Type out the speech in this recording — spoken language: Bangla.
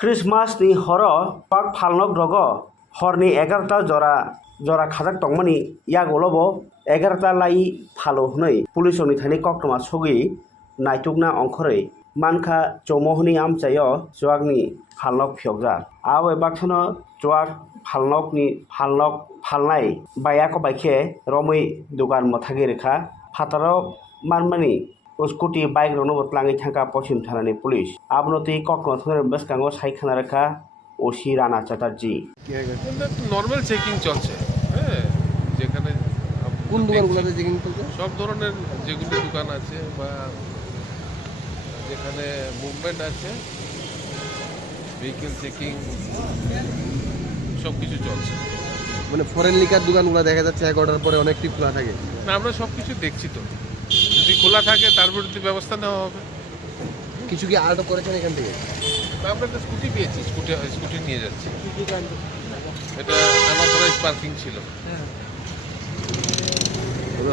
Christmasनि horo pak phalnok rogo horni 11ta jora khajak tongmani yagolobo 11ta lai phalo hnoi police ni thani koktoma sogi naitukna ongkhoroi mankha chomohni amchaio chuakni phalnok phiokjak abo baksano chuak phalnok phalnai bayako baikhe romui dugan mothagi rekha phataro manmani scooty bike rokno tlangi thangka pochim thanani police aboni tui koktoma thangni bwskango saikkhana rekha OC Rana Chatterjee normal checking চলছে হ্যাঁ যেখানে কোন দোকানগুলোতে চেকিং চলছে? সব ধরনের যেগুলো দোকান আছে বা যেখানে মুভমেন্ট আছে ভেহিকেল চেকিং সব কিছু চলছে। মানে ফরেন লিকার দোকানগুলো দেখা যাচ্ছে 11টার পরে অনেকটি খোলা থাকে। না আমরা সব কিছু দেখছি তো, যদি খোলা থাকে তার বিরুদ্ধে ব্যবস্থা নেওয়া হবে। কিছু কি আটক করেছেন এখান থেকে? আমরা একটা স্কুটি পেয়েছি, স্কুটি নিয়ে যাচ্ছি। এটা আনঅথরাইজড পার্কিং ছিল।